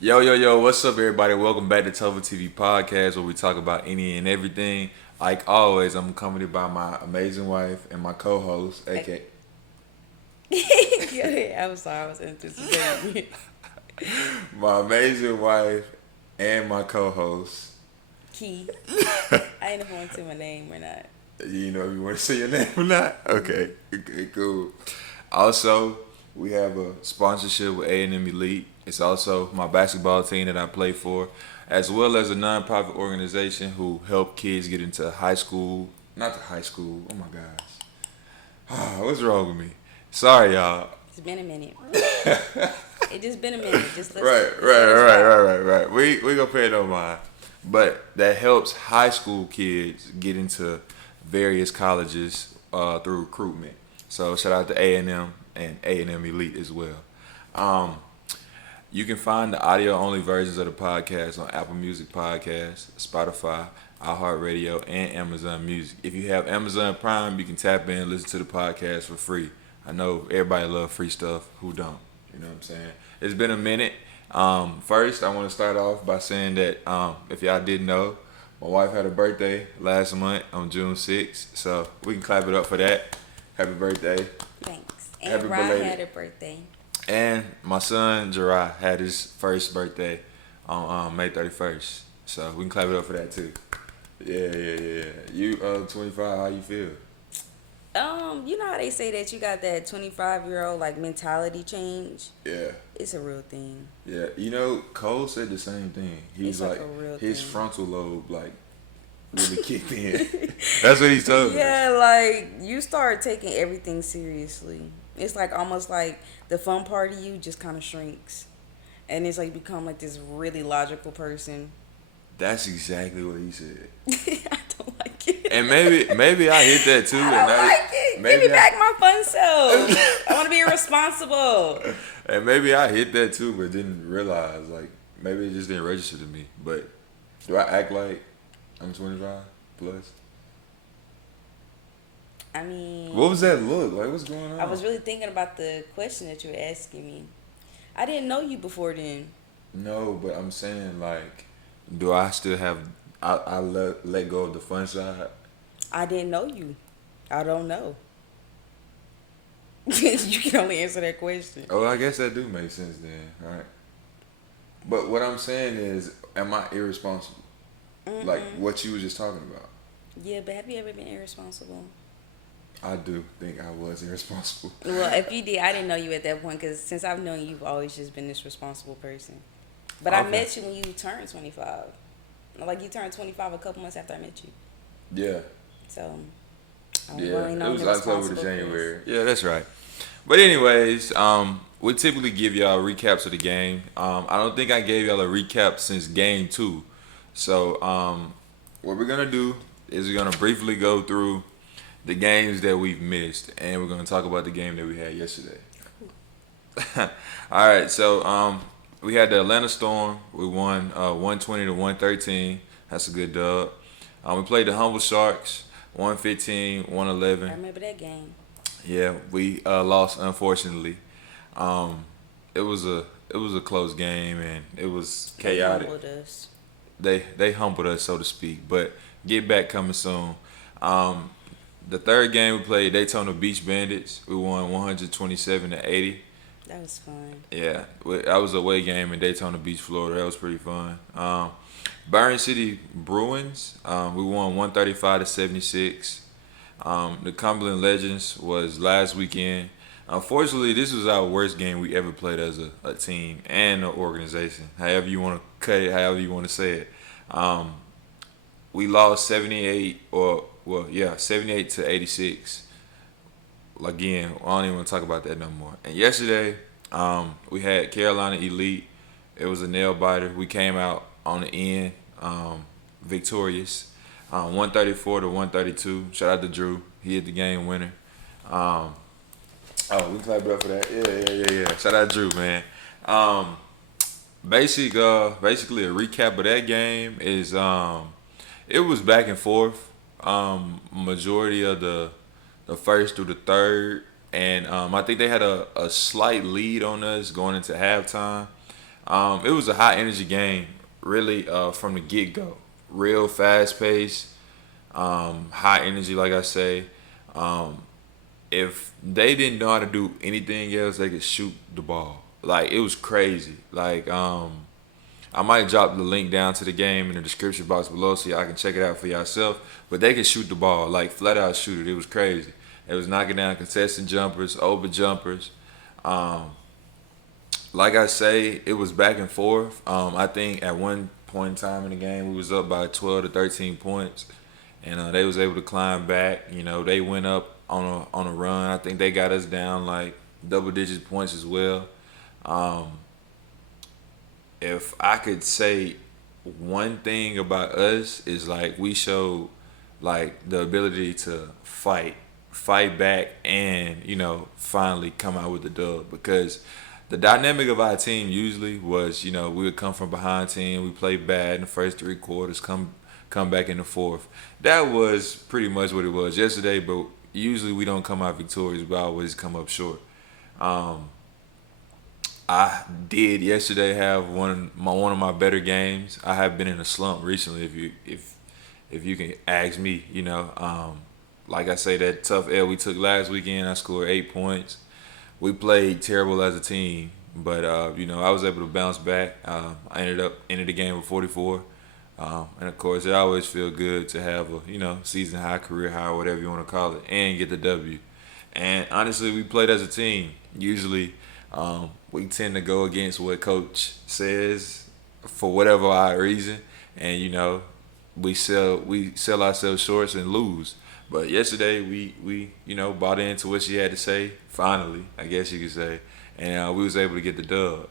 Yo, what's up, everybody? Welcome back to TopherTvPodcast, where we talk about any and everything. Like always, I'm accompanied by my amazing wife and my co-host, aka Yeah, I'm sorry, I was anticipating. my amazing wife and my co-host. Key. I ain't know if I want to say my name or not. You know, if you want to say your name or not? Okay, cool. Also, we have a sponsorship with A&M Elite. It's also my basketball team that I play for, as well as a nonprofit organization who help kids get into high school. Not the high school. Oh my gosh. What's wrong with me? Sorry, y'all. It's been a minute. It just been a minute. Just let's Right, let's right, let us right, rock. right, right, right. We gonna pay no mind, but that helps high school kids get into various colleges through recruitment. So shout out to and A&M Elite as well. Um, you can find the audio only versions of the podcast on Apple Music Podcasts, Spotify, iHeartRadio, and Amazon Music. If you have Amazon Prime, you can tap in and listen to the podcast for free. I know everybody love free stuff. Who don't? You know what I'm saying? It's been a minute. First, I want to start off by saying that if y'all didn't know, my wife had a birthday last month on June 6th. So we can clap it up for that. Happy birthday. Thanks. Happy And Ryan belated. had a birthday. And my son, Jerah, had his first birthday on May 31st. So we can clap it up for that too. Yeah. You 25, how you feel? You know how they say that you got that 25-year-old like mentality change? Yeah. It's a real thing. Yeah. You know, Cole said the same thing. He's It's like like a real his thing. frontal lobe like really kicked in. That's what he told us. Yeah, like you start taking everything seriously. It's like almost like the fun part of you just kind of shrinks, and it's like you become like this really logical person. That's exactly what he said. I don't like it. And maybe I hit that too. I don't like it. Give maybe me back my fun self. I want to be irresponsible. And maybe I hit that too, but didn't realize. Like maybe it just didn't register to me. But do I act like I'm 25 plus? I mean, What was that look? Like what's going on? I was really thinking about the question that you were asking me. I didn't know you before then. No, but I'm saying like, do I still have? I let go of the fun side. I didn't know you. I don't know. You can only answer that question. Oh, I guess that do make sense then, right? But what I'm saying is, am I irresponsible? Like what you were just talking about. Yeah, but have you ever been irresponsible? I do think I was irresponsible. Well, if you did, I didn't know you at that point because since I've known you, you've always just been this responsible person. But I Okay. met you when you turned 25. Like you turned 25 a couple months after I met you. Yeah. So I'm Yeah, really it known was the October to responsible January. person. Yeah, that's right. But anyways, we typically give y'all recaps of the game. I don't think I gave y'all a recap since game 2. So what we're gonna do is we're gonna briefly go through the games that we've missed, and we're gonna talk about the game that we had yesterday. All right, so we had the Atlanta Storm. We won 120 to 113. That's a good dub. We played the Humble Sharks, 115, I 111. remember that game. Yeah, we lost unfortunately. Um, it was a close game and it was They chaotic. humbled us. They humbled us, so to speak. But get back coming soon. Um, the third game we played Daytona Beach Bandits. We won 127 to 80. That was fun. Yeah, that was a away game in Daytona Beach, Florida. That was pretty fun. Byron City Bruins. We won 135 to 76. The Cumberland Legends was last weekend. Unfortunately, this was our worst game we ever played as a team and an organization. However you want to cut it, however you want to say it. Um, we lost 78 to 86. Again, I don't even want to talk about that no more. And yesterday, we had Carolina Elite. It was a nail biter. We came out on the end victorious. 134 to 132. Shout out to Drew. He hit the game winner. We clap it up for that. Yeah. Shout out Drew, man. Basically a recap of that game is it was back and forth. Majority of the first through the third, and I think they had a slight lead on us going into halftime. It was a high energy game, really, from the get go. Real fast pace, high energy, like I say. Um, if they didn't know how to do anything else, they could shoot the ball. Like it was crazy. Like I might drop the link down to the game in the description box below so y'all can check it out for yourself. But they could shoot the ball, like flat out shoot it. It was crazy. It was knocking down contested jumpers, over jumpers. Um, like I say, it was back and forth. I think at one point in time in the game, we was up by 12 to 13 points, and they was able to climb back. You know, they went up on a run. I think they got us down like double digit points as well. Um, if I could say one thing about us is like we showed like the ability to fight back, and finally come out with the dub because the dynamic of our team usually was we would come from behind team, we play bad in the first 3 quarters, come back in the fourth. That was pretty much what it was yesterday, but usually we don't come out victorious, we always come up short. Um, I did yesterday have one of my better games. I have been in a slump recently. If you can ask me, like I say, that tough L we took last weekend, I scored 8 points. We played terrible as a team, but I was able to bounce back. I ended the game with 44, and of course, it always feel good to have a season high, career high, whatever you want to call it, and get the W. And honestly, we played as a team. Usually, we tend to go against what coach says for whatever our reason, and we sell ourselves short and lose. But yesterday we bought into what she had to say. Finally, I guess you could say, and we was able to get the dub.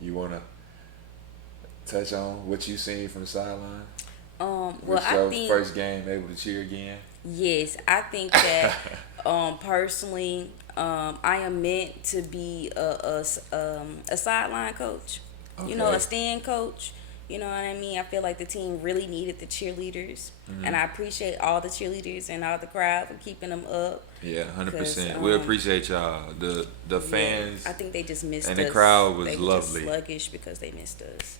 You wanna touch on what you seen from the sideline? Well, I think first game able to cheer again. yes, I think that personally, I am meant to be a sideline coach. Okay. A stand coach. You know what I mean? I feel like the team really needed the cheerleaders, and I appreciate all the cheerleaders and all the crowd for keeping them up. Yeah, 100%. 'Cause, We appreciate y'all. The yeah, fans I think they just missed and us. the crowd was They were lovely. just sluggish because they missed us.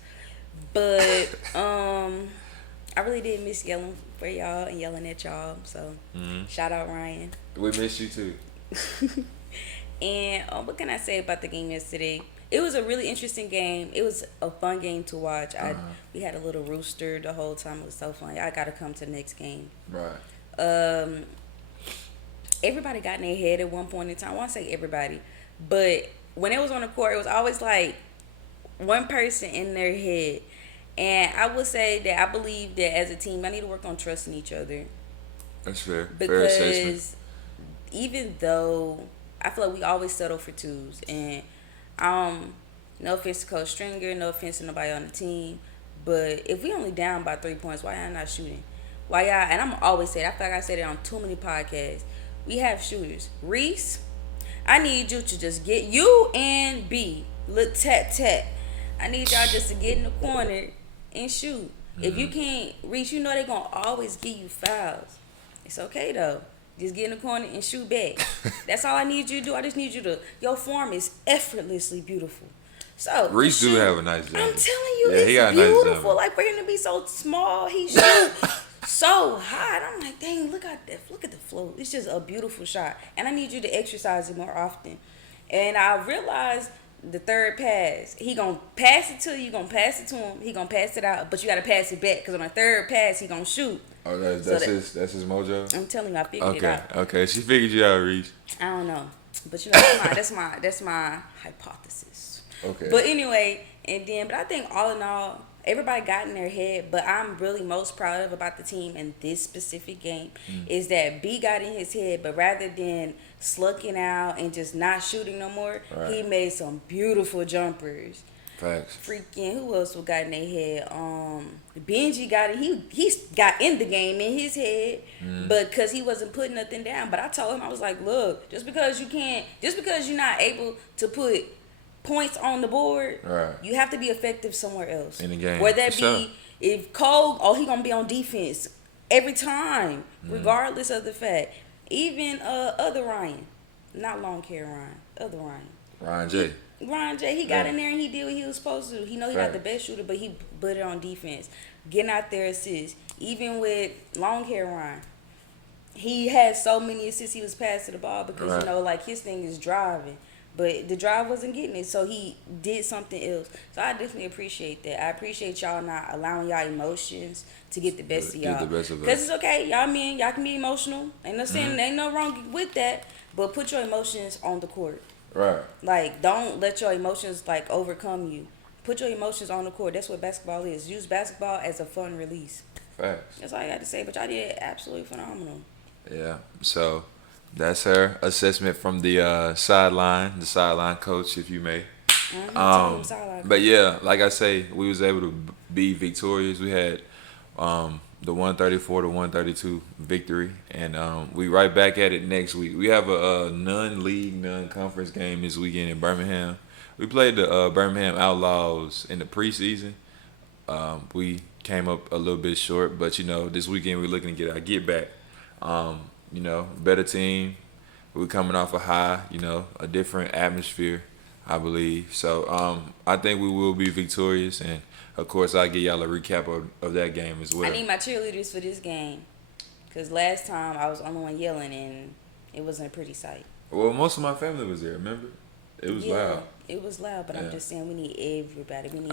But I really did miss yelling for y'all and yelling at y'all. So shout out Ryan. We miss you too. And what can I say about the game yesterday? It was a really interesting game. It was a fun game to watch. We had a little rooster the whole time. It was so fun. I got to come to the next game. Right. Everybody got in their head at one point in time. I want to say everybody, but when it was on the court, it was always like one person in their head. And I would say that I believe that as a team, I need to work on trusting each other. That's fair. Fair assessment. Because even though I feel like we always settle for twos, and no offense to Coach Stringer, no offense to nobody on the team, but if we only down by 3 points, why y'all not shooting? Why y'all? And I'm always say it. I feel like I said it on too many podcasts. We have shooters. Reese, I need you to just get you and B, look tat. I need y'all just to get in the corner and shoot. If you can't reach, they're gonna always give you fouls. It's okay though. Just get in the corner and shoot back. That's all I need you to do. I just need you to. Your form is effortlessly beautiful. So Reese do have a nice jump. I'm telling you, Yeah, he got it's a nice beautiful. jump. Like for him to be so small, he shoot so hot. I'm like, dang, look at the flow. It's just a beautiful shot, and I need you to exercise it more often. And I realized the third pass, he gonna pass it to you, gonna pass it to him, he gonna pass it out, but you gotta pass it back because on the third pass he gonna shoot. Oh, that's his mojo. I'm telling you, I figured it out. Okay, she figured you out, Reese. I don't know, but that's my hypothesis. Okay. But anyway, but I think all in all, everybody got in their head. But I'm really most proud of about the team in this specific game is that B got in his head, but rather than slucking out and just not shooting no more, he made some beautiful jumpers. Facts. Freaking who else got in their head? Benji got it. He got in the game in his head, but because he wasn't putting nothing down. But I told him, I was like, look, just because you're not able to put points on the board, you have to be effective somewhere else in the game. Whether that be if Cole, he gonna be on defense every time, regardless of the fact. Even other Ryan, not long hair Ryan, other Ryan. Ryan J. Ron J, he got in there and he did what he was supposed to do. He know he not the best shooter, but he put it on defense. Getting out there assists. Even with long hair Ron, he had so many assists he was passing the ball because, like his thing is driving. But the drive wasn't getting it, so he did something else. So I definitely appreciate that. I appreciate y'all not allowing y'all emotions to get the best of y'all. Get the best of us. Because it's okay. Y'all can be emotional. Ain't no saying, ain't no wrong with that. But put your emotions on the court. Right. Like, don't let your emotions, like, overcome you. Put your emotions on the court. That's what basketball is. Use basketball as a fun release. Facts. That's all I got to say. But y'all did absolutely phenomenal. Yeah. So that's her assessment from the sideline coach, if you may. But yeah, like I say, we was able to be victorious. We had the 134 to 132 victory, and we right back at it next week. We have a non-league, non-conference game this weekend in Birmingham. We played the Birmingham Outlaws in the preseason. We came up a little bit short, but this weekend we're looking to get our get back. Better team. We're coming off a high, a different atmosphere, I believe. So I think we will be victorious, and of course I'll give y'all a recap of that game as well. I need my cheerleaders for this game, because last time I was the only one yelling, and it wasn't a pretty sight. Well, most of my family was there, remember? It was loud. It was loud, but I'm just saying we need everybody. We need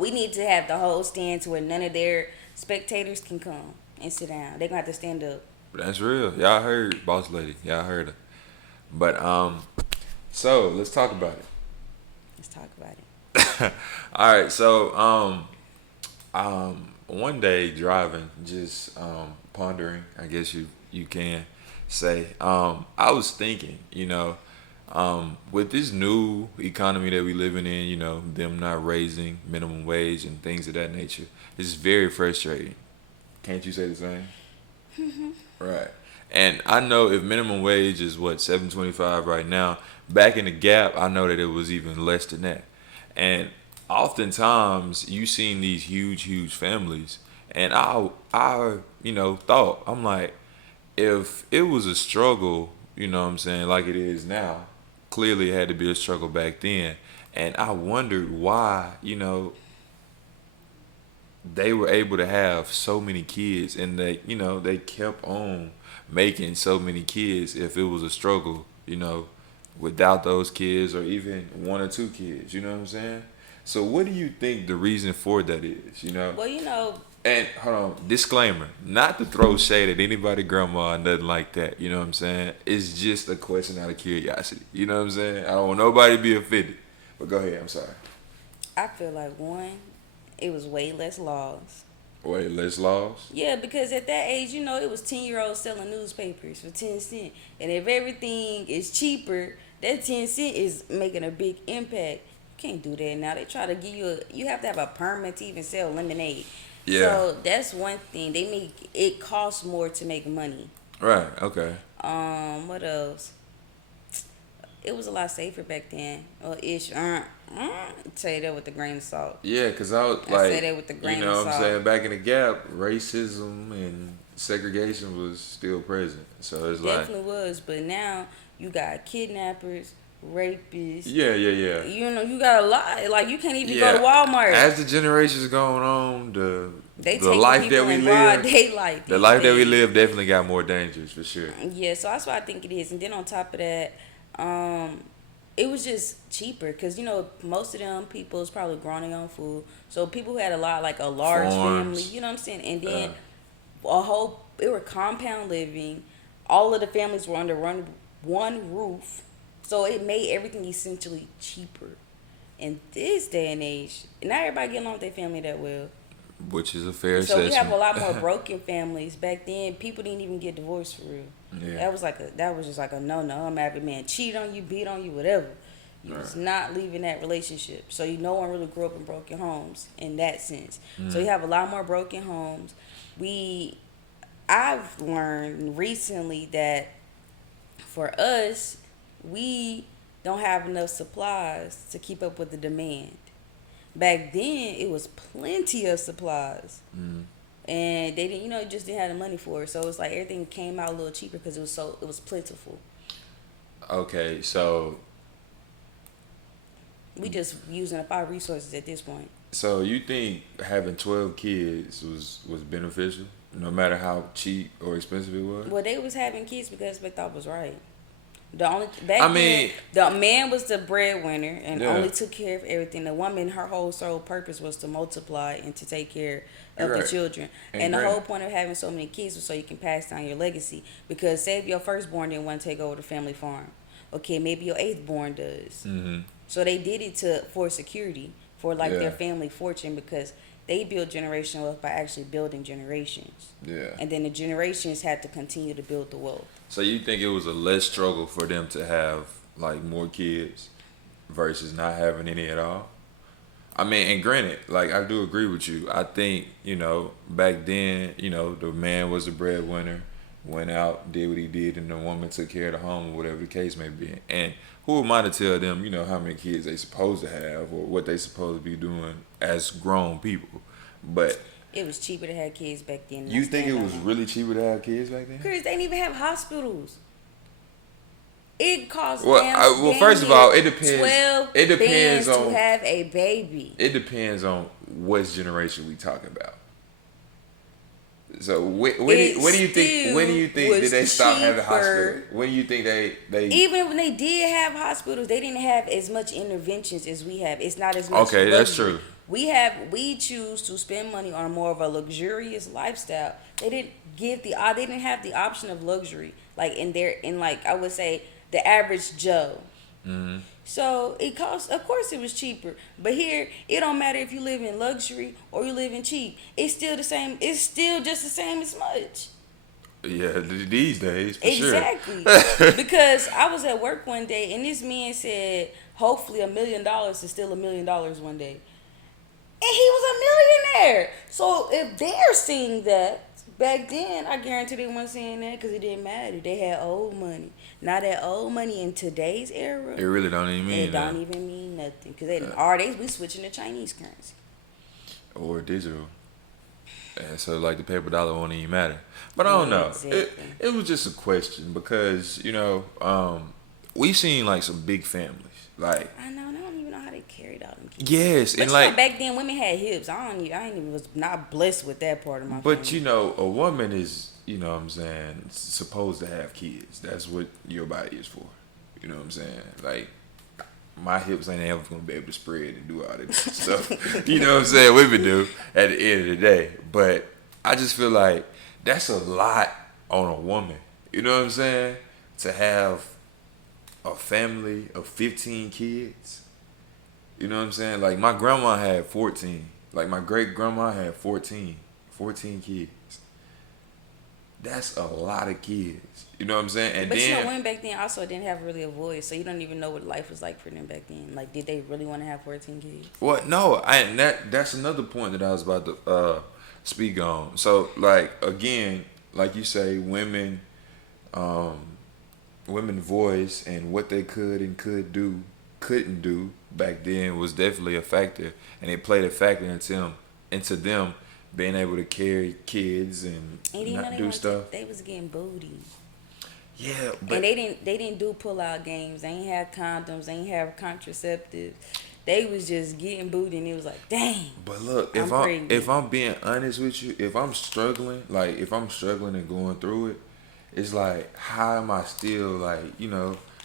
we need to have the whole stand to where none of their spectators can come and sit down. They're gonna have to stand up. That's real. Y'all heard Boss Lady. Y'all heard her. But so let's talk about it. Let's talk about it. All right. So one day driving, just pondering, I guess you can say, I was thinking, with this new economy that we living in, them not raising minimum wage and things of that nature, it's very frustrating. Can't you say the same? Mm-hmm. Right. And I know if minimum wage is $7.25 right now, back in the Gap, I know that it was even less than that. And oftentimes you seen these huge families, and I thought, I'm like, if it was a struggle, like it is now, clearly it had to be a struggle back then. And I wondered why, they were able to have so many kids, and they kept on making so many kids if it was a struggle, without those kids, or even one or two kids, you know what I'm saying? So what do you think the reason for that is, Well, And hold on, disclaimer, not to throw shade at anybody, grandma, or nothing like that, you know what I'm saying? It's just a question out of curiosity, you know what I'm saying? I don't want nobody to be offended, but go ahead, I'm sorry. I feel like, one, it was way less laws. Way less laws? Yeah, because at that age, it was 10-year-olds selling newspapers for 10 cents. And if everything is cheaper, that 10 cents is making a big impact. You can't do that now. They try to give you have to have a permit to even sell lemonade. Yeah. So that's one thing. It costs more to make money. Right, okay. What else? It was a lot safer back then. Or ish. Say that with a grain of salt. Yeah, because I was like, say that with the grain of what salt. I'm saying? Back in the Gap, racism and segregation was still present. So it's Definitely was, but now you got kidnappers, rapists. Yeah. You got a lot. Like, you can't even go to Walmart. As the generations going on, the life that we live, the life that we live definitely got more dangerous for sure. Yeah, so that's what I think it is. And then on top of that, it was just cheaper because most of them people is probably growing their own food. So people who had a large Farms. family, you know what I'm saying, and then it were compound living. All of the families were under one roof, so it made everything essentially cheaper. In this day and age, not everybody getting along with their family that well. Which is a fair So assessment. we have a lot more broken families. Back then, people didn't even get divorced for real. Yeah. That was just like a no. I'm having man cheat on you, beat on you, whatever. You was not leaving that relationship. So no one really grew up in broken homes in that sense. So you have a lot more broken homes. I've learned recently that for us, we don't have enough supplies to keep up with the demand. Back then, it was plenty of supplies. And they didn't, just didn't have the money for it. So it's like everything came out a little cheaper because it was plentiful. Okay, so We just using up our resources at this point. So you think having 12 kids was beneficial, no matter how cheap or expensive it was? Well, they was having kids because they thought was right. The only back I mean, then, the man was the breadwinner and yeah. only took care of everything. The woman, her whole sole purpose was to multiply and to take care of the Right. children. And the whole point of having so many kids was so you can pass down your legacy. Because say if your firstborn didn't want to take over the family farm, okay, maybe your eighth born does. Mm-hmm. So they did it for security, for like Yeah. their family fortune, because they build generational wealth by actually building generations. Yeah. And then the generations had to continue to build the wealth. So you think it was a less struggle for them to have like more kids versus not having any at all? I mean, and granted, like I do agree with you. I think, back then, the man was the breadwinner, went out, did what he did, and the woman took care of the home or whatever the case may be. And who am I to tell them, how many kids they supposed to have or what they supposed to be doing as grown people? But It was cheaper to have kids back then. you think it was really cheaper to have kids back then? Chris, they didn't even have hospitals. It cost First of all, it depends. 12 It depends bands on to have a baby. It depends on what generation we talking about. So what do you think? When do you think did they stop having hospitals? When do you think they? Even when they did have hospitals, they didn't have as much interventions as we have. It's not as much. Okay, that's true. We choose to spend money on more of a luxurious lifestyle. They didn't have the option of luxury like I would say the average Joe. Mm-hmm. So it costs. Of course, it was cheaper. But here, it don't matter if you live in luxury or you live in cheap. It's still the same. It's still just the same as much. Yeah, these days for Exactly. sure. Because I was at work one day and this man said, hopefully $1 million is still $1 million one day. And he was a millionaire. So if they're seeing that, back then, I guarantee they weren't saying that because it didn't matter. They had old money. Now that old money in today's era, It really don't even mean it don't that. even mean nothing. Because we switching to Chinese currency. Or digital. And so like the paper dollar won't even matter. But I don't know. Exactly. It was just a question because, we've seen like some big families. Like I know. I don't even know how they carried out them kids. yes, But and like back then women had hips. I was not blessed with that part of my family. But a woman is, what I'm saying, supposed to have kids. That's what your body is for. You know what I'm saying? Like my hips ain't ever gonna be able to spread and do all that stuff. You know what I'm saying? Women do at the end of the day. But I just feel like that's a lot on a woman. You know what I'm saying? To have a family of 15 kids. You know what I'm saying? Like my grandma had 14. Like my great grandma had 14 kids. That's a lot of kids. You know what I'm saying? And but then women back then also didn't have really a voice, so you don't even know what life was like for them back then. Like, did they really want to have 14 kids? well, no, that's another point that I was about to speak on. So like again, like you say, women voice and what they could and couldn't do back then was definitely a factor, and it played a factor into them being able to carry kids and not do stuff. They was getting booty. Yeah, but And they didn't do pull out games. They ain't have condoms. They ain't have contraceptives. They was just getting booty, and it was like, dang. But look, pregnant. if I'm being honest with you, if I'm struggling and going through it, it's like, how am I still like,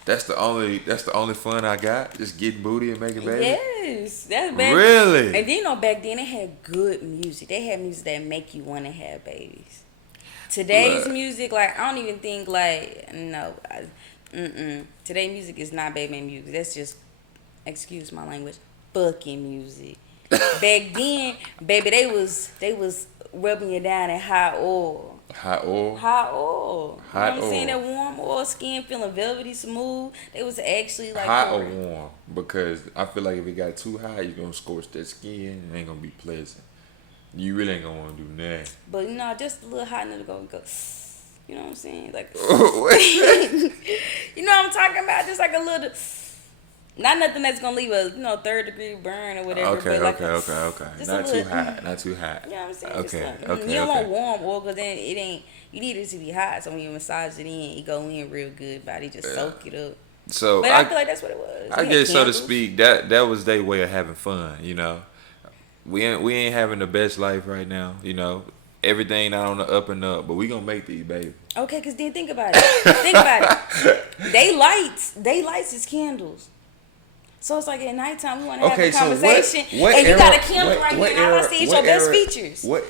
that's the only fun I got, just getting booty and making babies. Yes, that's bad. Really? And then back then they had good music. They had music that make you want to have babies. Today's music, like I don't even think Today's music is not baby music. That's just, excuse my language, fucking music. Back then, baby, they was rubbing you down in hot oil. Hot oil. You know what I'm saying? oil. That warm oil, skin feeling velvety smooth. They was actually like Hot or warm? Because I feel like if it got too hot, you're gonna scorch that skin and it ain't gonna be pleasant. You really ain't gonna want to do that. But just a little hot enough to go. You know what I'm saying? Like, you know what I'm talking about? Just like a little, not nothing that's gonna leave a 3rd-degree burn or whatever. Okay. Not Too hot. Not too hot. You know what I'm saying? Okay. You don't want warm oil because then it ain't. You need it to be hot, so when you massage it in, it go in real good. Body just soak it up. So But I feel like that's what it was. I We had guess, so to candles. speak, that was their way of having fun. You know, we ain't having the best life right now. You know, everything not on the up and up, but we gonna make these, baby. Okay, cause then think about it. Think about it. They lights is candles. So it's like at nighttime we want to have a conversation, what and era, you got a candle right here, what and all I see is your best features. What?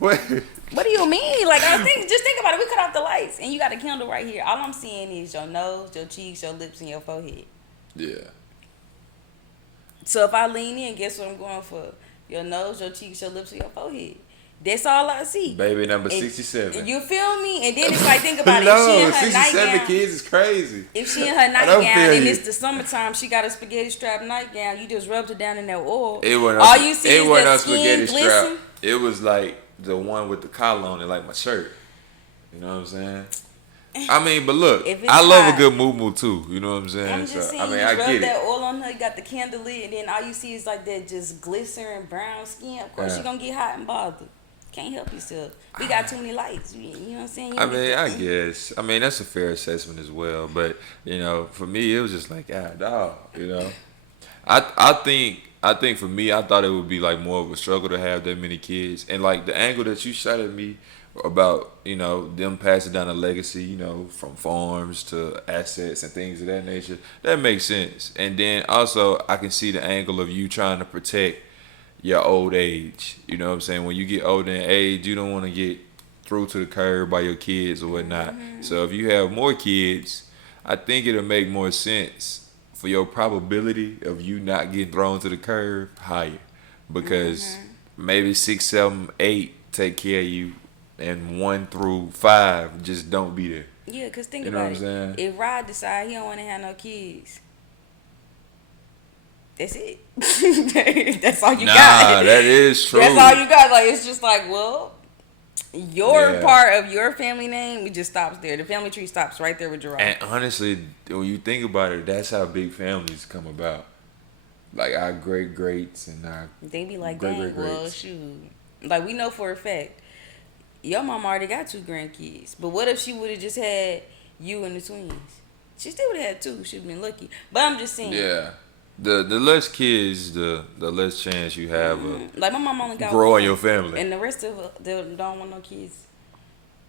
What do you mean? Like just think about it. We cut off the lights, and you got a candle right here. All I'm seeing is your nose, your cheeks, your lips, and your forehead. Yeah. So if I lean in, guess what I'm going for? Your nose, your cheeks, your lips, and your forehead. That's all I see. Baby number 67. You feel me? And then it's like, think about it. No, If she in her 67 nightgown, kids is crazy. if she in her nightgown and it's the summertime, she got a spaghetti strap nightgown. You just rubbed it down in that oil. All you see is that skin glisten. It was like the one with the collar on it, like my shirt. You know what I'm saying? I mean, but look, I love a good moo too. You know what I'm saying? I'm just saying, I mean, you I rub get that it. oil on her, you got the candle lit, and then all you see is like that just glycerin brown skin. Of course, Yeah. she gonna get hot and bothered. Can't help yourself. We got too many lights. You know what I'm saying? I mean, I guess. I mean, that's a fair assessment as well. But you know, for me, it was just like, dog. You know, I think for me, I thought it would be like more of a struggle to have that many kids, and like the angle that you shot at me about, you know, them passing down a legacy, you know, from farms to assets and things of that nature, that makes sense. And then also I can see the angle of you trying to protect your old age. You know what I'm saying? When you get older in age, you don't want to get through to the curb by your kids or whatnot. Mm-hmm. So if you have more kids, I think it'll make more sense for your probability of you not getting thrown to the curb higher, because maybe 6, 7, 8 take care of you, and 1 through 5 just don't be there. Yeah, because think You know about what I'm it. saying? If Rod decide he don't want to have no kids, that's it. That's all you got. Nah, that is true. That's all you got. Like, it's just like, well, your part of your family name, it just stops there. The family tree stops right there with Gerard. And honestly, when you think about it, that's how big families come about. Like our greats and our they be like, dang, well, shoot. Like, we know for a fact, your mom already got 2 grandkids. But what if she would have just had you and the twins? She still would have had 2. She'd been lucky. But I'm just saying. Yeah. The less kids, the less chance you have of like my mom only got growing 1, your family. and the rest of them don't want no kids.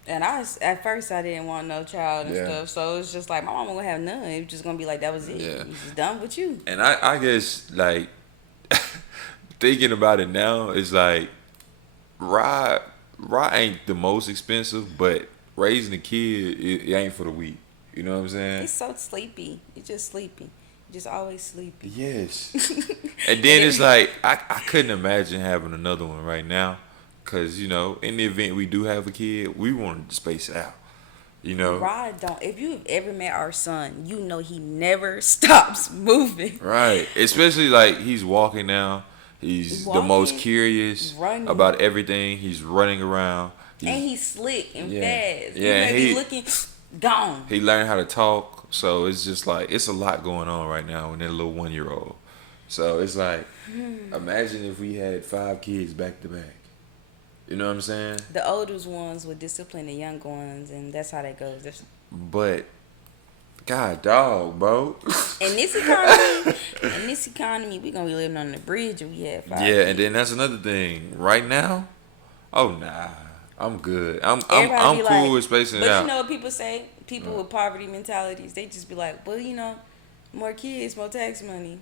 And at first I didn't want no child and stuff, so it's just like my mom gonna have none. It was just gonna be like that was it. Yeah. It's just done with you. And I guess like thinking about it now, it's like Rod ain't the most expensive, but raising a kid it ain't for the weak. You know what I'm saying? He's so sleepy. He's just sleepy. Just always sleepy. Yes. And then it's like I couldn't imagine having another one right now, because you know, in the event we do have a kid, we want to space it out. You know, Rod don't. If you have ever met our son, you know he never stops moving. right? Especially like he's walking now. He's the most curious about everything. He's running around. And he's slick and fast. Yeah, he looking gone. He learned how to talk. So it's just like, it's a lot going on right now in that little 1-year-old. So it's like, imagine if we had 5 kids back to back. You know what I'm saying? The oldest ones would discipline the young ones, and that's how that goes. But, God dog, bro. In this economy, we gonna be living on the bridge if we have 5 kids. And then that's another thing. Right now, nah, I'm good. I'm Everybody cool with spacing it out. But you know what people say? People with poverty mentalities, they just be like, well, you know, more kids, more tax money.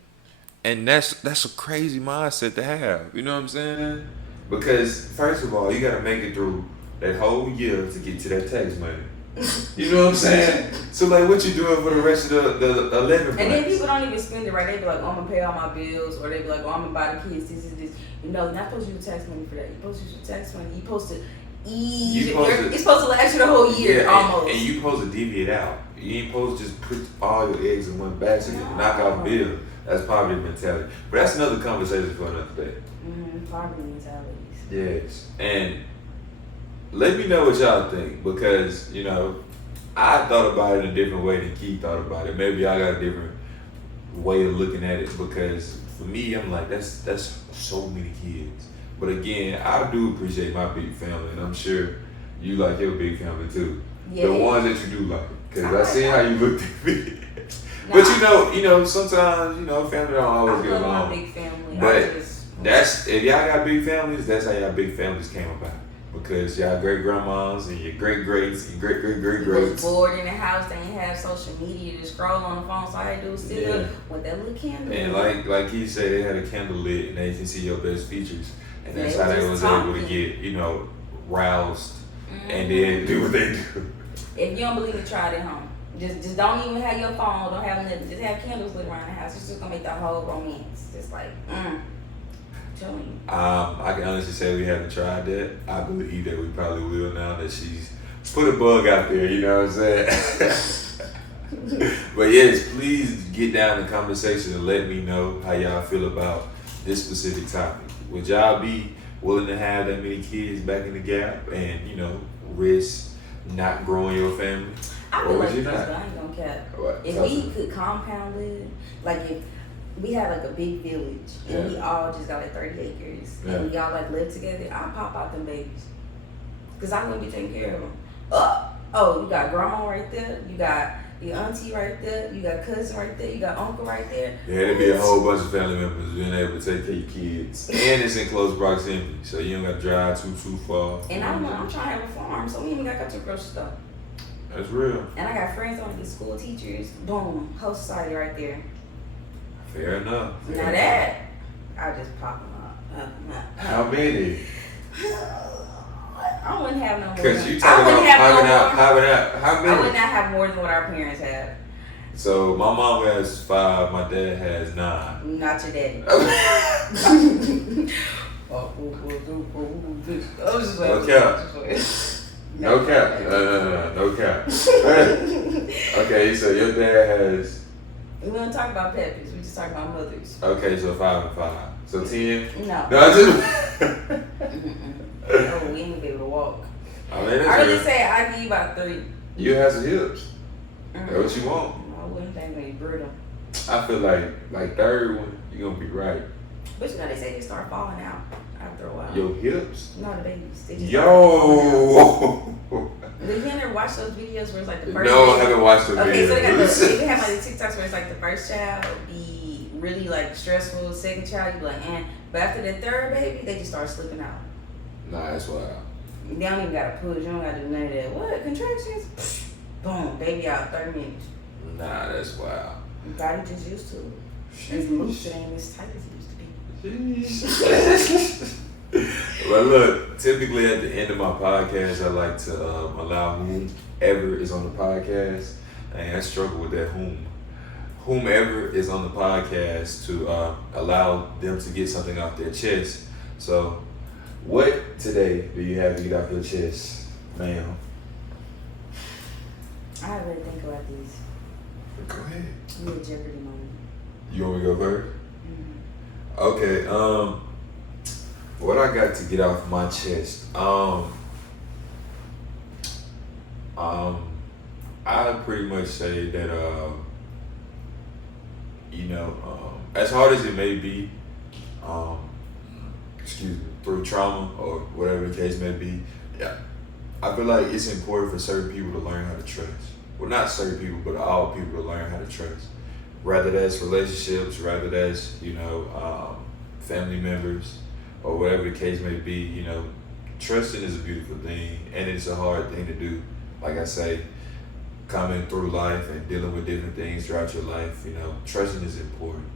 And that's a crazy mindset to have. You know what I'm saying? Because first of all, you gotta make it through that whole year to get to that tax money. You know what I'm saying? So like, what you doing for the rest of the 11 months? And then people don't even spend it right. They be like, oh, I'm gonna pay all my bills, or they be like, oh, I'm gonna buy the kids this. You know, you're not supposed to use tax money for that. You're supposed to use your tax money. You're supposed to it's supposed to last you the whole year, almost. And you supposed to deviate out. You ain't supposed to just put all your eggs in one basket and knock out bills. That's poverty mentality. But that's another conversation for another day. Poverty mentalities. Yes. And let me know what y'all think, because, you know, I thought about it in a different way than Keith thought about it. Maybe I got a different way of looking at it, because for me, I'm like, that's so many kids. But again, I do appreciate my big family, and I'm sure you like your big family too. Yeah. The ones that you do like. Because I seen how you looked at me. But sometimes family don't always get along. I love my big family. But that's if y'all got big families. That's how y'all big families came about. Because y'all great grandmas and your great greats and great greats was bored in the house. They didn't have social media to scroll on the phone. So all I do was sit up with that little candle. And like he said, they had a candle lit and they can see your best features. And that's how they was able to get roused and then do what they do. If you don't believe it, try it at home. Just don't even have your phone. Don't have nothing. Just have candles lit around the house. It's just gonna make the whole romance. Just like, I can honestly say we haven't tried that. I believe that we probably will now that she's put a bug out there, you know what I'm saying? But yes, please get down in the conversation and let me know how y'all feel about this specific topic. Would y'all be willing to have that many kids back in the gap and, risk not growing your family? I feel like this, I ain't gonna cap. If we could compound it, like if we had like a big village and we all just got like 30 acres and we all like live together, I'll pop out them babies. Cause I'm gonna be taking care of them. Oh, you got grandma right there, you got your auntie right there, you got cousin right there, you got uncle right there. Yeah, there'd be a whole bunch of family members being able to take care of your kids. And it's in close proximity, so you don't got to drive too far. And I'm trying to have a farm, so we even got to go to the grocery store. That's real. And I got friends on the school teachers. Boom, whole society right there. Fair enough. Now that, I'll just pop them up. How many? I wouldn't have no more. Because you talking about popping out. How many? I would not have more than what our parents have. So my mom has 5, my dad has 9. Not your daddy. No cap. No cap. Okay, so your dad has. We don't talk about peppies. We just talk about mothers. Okay, so 5 and 5. So 10. No. No, I just. No, we ain't gonna be able to walk. I mean, I really say I give you about 3. You have some hips. That's what you want. No, I wouldn't think they brittle. I feel like third one, you're gonna be right. But they say they start falling out after a while. Your hips? No, the babies. They just Did you ever watch those videos where it's like the first? No, I haven't watched those videos. Okay, so they have like the TikToks where it's like the first child be really like stressful, second child you be like, but after the third baby, they just start slipping out. Nah, that's wild. They don't even gotta push. You don't gotta do none of that. What contractions? Boom, baby out 30 minutes. Nah, that's wild. Your body just used to it. It's loose. It ain't as tight as it used to be. Well, look, typically at the end of my podcast, I like to allow whomever is on the podcast, and I struggle with that whomever is on the podcast to allow them to get something off their chest. So, what today do you have to get off your chest, ma'am? I have to think about these. Go ahead. I'm in a Jeopardy moment. You want me to go first? Mm-hmm. Okay. What I got to get off my chest. I pretty much say that as hard as it may be, through trauma or whatever the case may be, I feel like it's important for certain people to learn how to trust. Well, not certain people, but all people to learn how to trust. Rather that's relationships, rather that's, family members, or whatever the case may be, trusting is a beautiful thing, and it's a hard thing to do. Like I say, coming through life and dealing with different things throughout your life, trusting is important,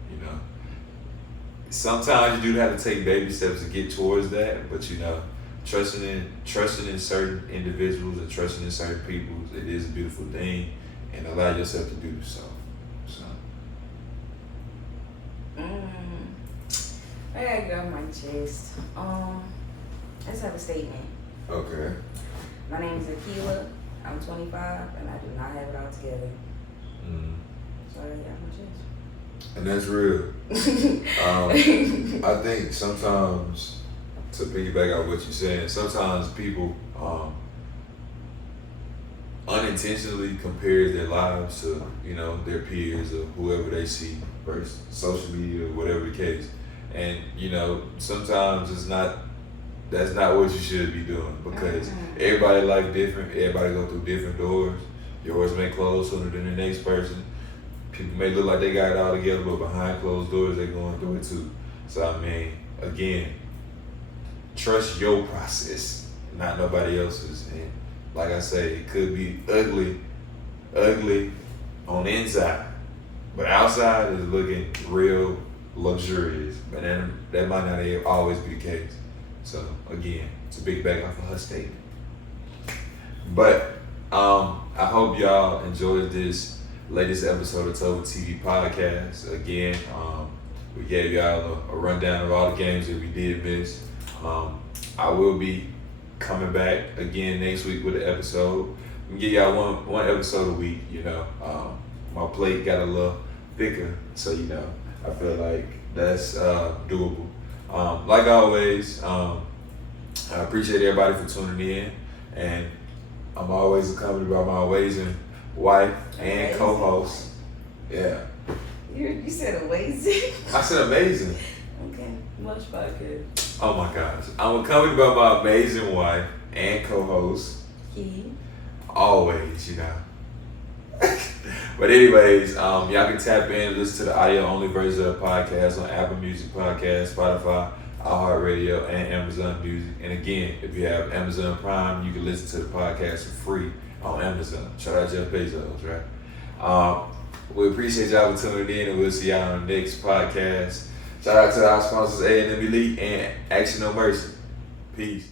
Sometimes you do have to take baby steps to get towards that, but trusting in certain individuals and trusting in certain people, it is a beautiful thing, and allow yourself to do so. I gotta get off my chest. Let's have a statement. Okay. My name is Akila. I'm 25, and I do not have it all together. So I gotta get off my chest. And that's real. I think sometimes, to piggyback on what you're saying, sometimes people unintentionally compare their lives to, their peers or whoever they see versus social media or whatever the case. And, sometimes that's not what you should be doing, because everybody life different, everybody go through different doors. Yours may close sooner than the next person. people may look like they got it all together, but behind closed doors, they going through it too. So, I mean, again, trust your process, not nobody else's. And like I say, it could be ugly on the inside, but outside is looking real luxurious. But then that might not always be the case. So again, it's a big bag off of her statement. But I hope y'all enjoyed this latest episode of TopherTvPodcast. Again, we gave y'all a rundown of all the games that we did miss. I will be coming back again next week with an episode. We give y'all one episode a week. You know, my plate got a little thicker, so you know I feel like that's doable. Like always, I appreciate everybody for tuning in, and I'm always accompanied by my amazing wife and co-host. Yeah. You said amazing. I said amazing. Okay, much podcast. Oh my gosh. I'm accompanied by my amazing wife and co-host. Key. Always, you know. But anyways, y'all can tap in and listen to the audio-only version of the podcast on Apple Music Podcast, Spotify, iHeartRadio, and Amazon Music. And again, if you have Amazon Prime, you can listen to the podcast for free on Amazon. Shout out Jeff Bezos, right? We appreciate y'all for tuning in, and we'll see y'all on the next podcast. Shout out to our sponsors, A&M Elite and Action No Mercy. Peace.